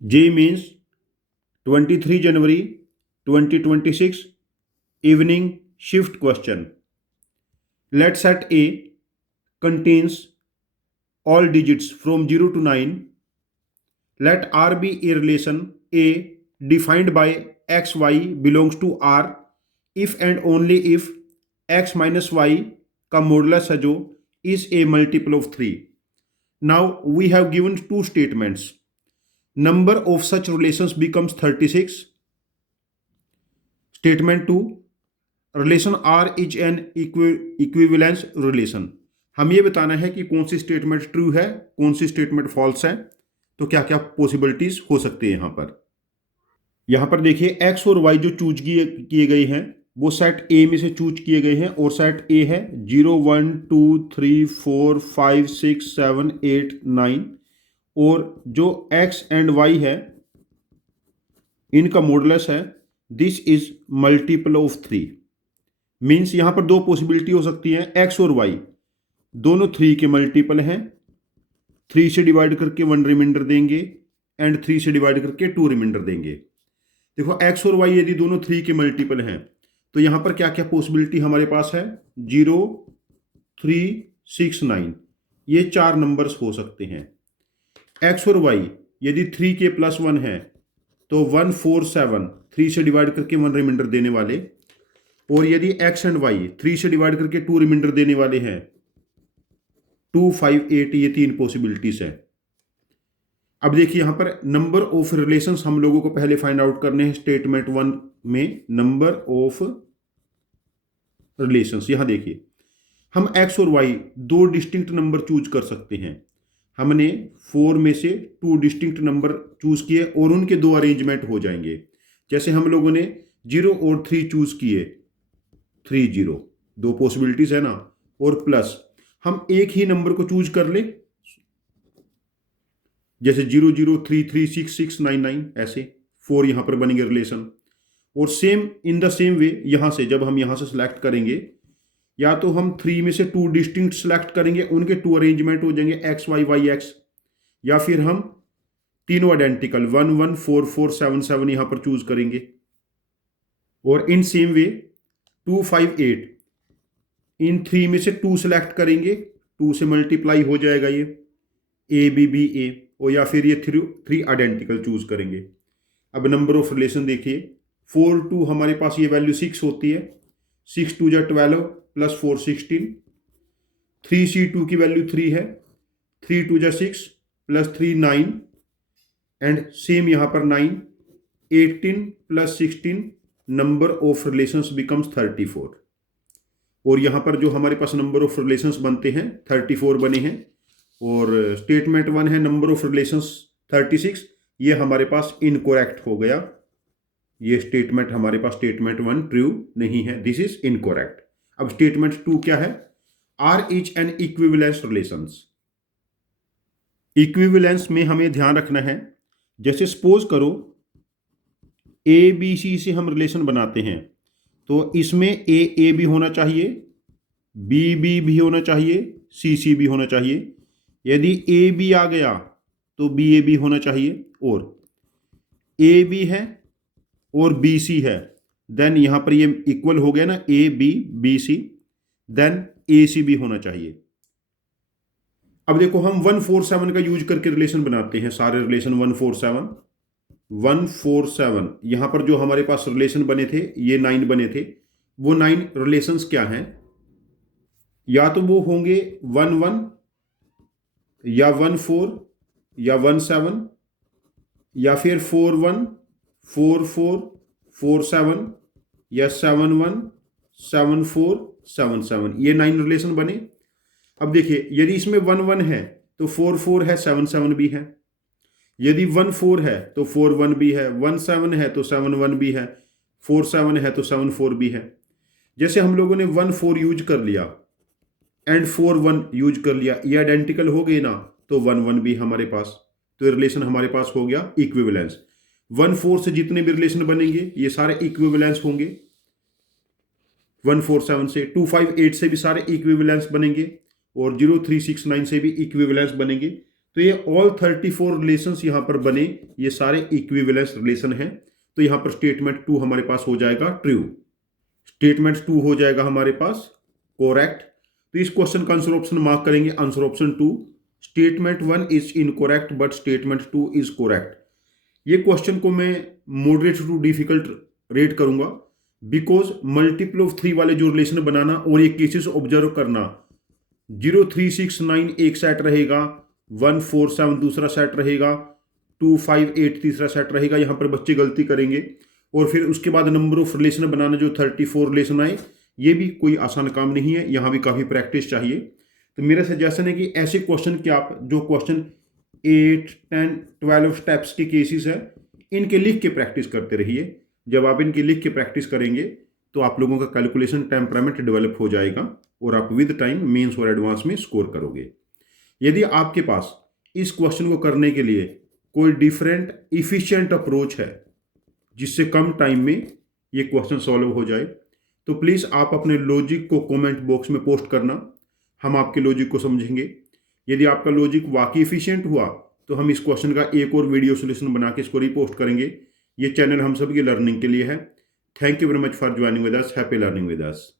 J means 23 January 2026 evening shift question. Let set A contains all digits from 0 to 9. Let R be a relation A defined by xy belongs to R if and only if x minus y का modulus है जो is a multiple of 3. Now we have given two statements. Number of such relations becomes 36. Statement 2, relation R is an equivalence relation. हम ये बताना है कि कौन सी statement true है, कौन सी स्टेटमेंट फॉल्स है, तो क्या क्या पॉसिबिलिटीज हो सकती है यहाँ पर देखिए x और y जो चूज किए गए हैं वो सेट ए में से चूज किए गए हैं और सेट ए है 0 1 2 3 4 5 6 7 8 9 और जो x एंड y है इनका मॉडुलस है this is multiple of 3. Means यहां पर दो पॉसिबिलिटी हो सकती है, x और y दोनों 3 के मल्टीपल हैं. 3 से डिवाइड करके 1 रिमाइंडर देंगे एंड 3 से डिवाइड करके 2 रिमाइंडर देंगे. देखो x और y यदि दोनों 3 के मल्टीपल हैं तो यहां पर क्या क्या पॉसिबिलिटी हमारे पास है, 0 3 6 9 ये 4 नंबर्स हो सकते हैं. x और y यदि 3 के प्लस 1 है तो 1 4 7 3 से डिवाइड करके 1 रिमाइंडर देने वाले, और यदि x एंड y 3 से डिवाइड करके 2 रिमाइंडर देने वाले हैं 2 5 8 ये 3 पॉसिबिलिटीज है. अब देखिए यहां पर नंबर ऑफ रिलेशंस हम लोगों को पहले फाइंड आउट करने हैं. स्टेटमेंट 1 में नंबर ऑफ रिलेशंस, यहां देखिए हम x और y दो डिस्टिंक्ट नंबर चूज कर सकते हैं. हमने 4 में से 2 डिस्टिंक्ट नंबर चूज किए और उनके दो अरेंजमेंट हो जाएंगे. जैसे हम लोगों ने 0 और 3 चूज किए, 3 0 दो पॉसिबिलिटीज है ना, और प्लस हम एक ही नंबर को चूज कर ले जैसे 0 0 3 3 6 6 9 9 ऐसे 4 यहां पर बनेंगे रिलेशन. और same in the same way यहां से जब हम यहां से सिलेक्ट करेंगे या तो हम 3 में से 2 डिस्टिंक्ट सेलेक्ट करेंगे, उनके 2 अरेंजमेंट हो जाएंगे एक्स वाई वाई एक्स, या फिर हम तीनों आइडेंटिकल 1 1 4 4 7 7 यहां पर चूज करेंगे. और इन सेम वे 2 5 8 इन 3 में से 2 सेलेक्ट करेंगे, 2 से मल्टीप्लाई हो जाएगा ये ए बी बी ए, और या फिर ये 3 आइडेंटिकल चूज करेंगे. अब नंबर ऑफ रिलेशन देखिए 4 2 हमारे पास ये वैल्यू 6 होती है, 6 2 जा 12 प्लस 4 16. 3 सी 2 की वैल्यू 3 है, 3 2 जा 6 प्लस 3 9 एंड सेम यहां पर 9 18 plus 16 number of relations becomes 34. और यहां पर जो हमारे पास नंबर ऑफ रिलेशंस बनते हैं 34 बने हैं. और स्टेटमेंट 1 है नंबर ऑफ रिलेशंस 36, ये हमारे पास इनकोरेक्ट हो गया. ये स्टेटमेंट हमारे पास स्टेटमेंट 1 ट्रू नहीं है, दिस इज इनकोरेक्ट. अब स्टेटमेंट 2 क्या है, R is an equivalence relations. Equivalence में हमें ध्यान रखना है, जैसे सपोज करो ए बी सी से हम रिलेशन बनाते हैं तो इसमें ए भी होना चाहिए, बी भी होना चाहिए, सी भी होना चाहिए. यदि ए बी आ गया तो बी ए भी होना चाहिए, और ए बी है और बी सी है देन यहां पर ये इक्वल हो गया ना, A B B C, then A C भी होना चाहिए. अब देखो हम 147 का यूज करके रिलेशन बनाते हैं, सारे रिलेशन 147 यहां पर जो हमारे पास रिलेशन बने थे ये 9 बने थे. वो 9 रिलेशंस क्या हैं, या तो वो होंगे 1 1 या 1 4 या 1 7 या फिर 4 1 4 4 4 7 या 7 1 7 4 7 7, ये 9 रिलेशन बने. अब देखिए यदि इसमें 1 1 है तो 4 4 है, 7 7 भी है. यदि 1 4 है तो 4 1 भी है, 1 7 है तो 7 1 भी है, 4 7 है तो 7 4 भी है. जैसे हम लोगों ने 1 4 यूज कर लिया एंड 4 1 यूज कर लिया, ये आइडेंटिकल हो गए ना, तो 1 1 भी हमारे पास, तो रिलेशन हमारे पास हो गया इक्विवेलेंस. 1 4 से जितने भी रिलेशन बनेंगे ये सारे इक्विवेलेंस होंगे. 147 से 2 5 8 से भी सारे इक्विवेलेंस बनेंगे, और 0 3 6 9 से भी इक्विवेलेंस बनेंगे. तो ये ऑल 34 रिलेशंस यहाँ पर बने, ये सारे इक्विवेलेंस रिलेशन हैं। तो यहाँ पर स्टेटमेंट 2 हमारे पास हो जाएगा ट्रू, स्टेटमेंट 2 हो जाएगा हमारे पास करेक्ट। तो इस क्वेश्चन का आंसर ऑप्शन मार्क करेंगे, answer option 2, statement 1 is incorrect but statement 2 is correct. ये क्वेश्चन को मैं मॉडरेट टू डिफिकल्ट रेट करूंगा, बिकॉज मल्टीपल ऑफ 3 वाले जो रिलेशन बनाना और ये केसेस ऑब्जर्व करना, 0 3 6 9 एक सेट रहेगा, 1 4 7 दूसरा सेट रहेगा, 2 5 8 तीसरा सेट रहेगा। यहाँ पर बच्चे गलती करेंगे और फिर उसके बाद नंबर ऑफ रिलेशन बनाना जो 34 रिलेशन आए, ये भी कोई आसान काम नहीं है, यहाँ भी काफ़ी प्रैक्टिस चाहिए। तो मेरा सजेशन है कि ऐसे क्वेश्चन के आप जो क्वेश्चन 8 10 12 स्टेप्स के केसेस है, इनके लिख के प्रैक्टिस करते रहिए। जब आप इनके लिख के प्रैक्टिस करेंगे तो आप लोगों का कैलकुलेशन टेम्परामेंट डेवलप हो जाएगा और आप विद टाइम मेंस और एडवांस में स्कोर करोगे। यदि आपके पास इस क्वेश्चन को करने के लिए कोई डिफरेंट इफिशिएंट अप्रोच है जिससे कम टाइम में ये क्वेश्चन सॉल्व हो जाए, तो प्लीज़ आप अपने लॉजिक को कमेंट बॉक्स में पोस्ट करना, हम आपके लॉजिक को समझेंगे। यदि आपका लॉजिक वाकई एफिशिएंट हुआ तो हम इस क्वेश्चन का एक और वीडियो सोल्यूशन बना के इसको रिपोस्ट करेंगे। ये चैनल हम सब की लर्निंग के लिए है। Thank you very much for joining with us. Happy learning with us.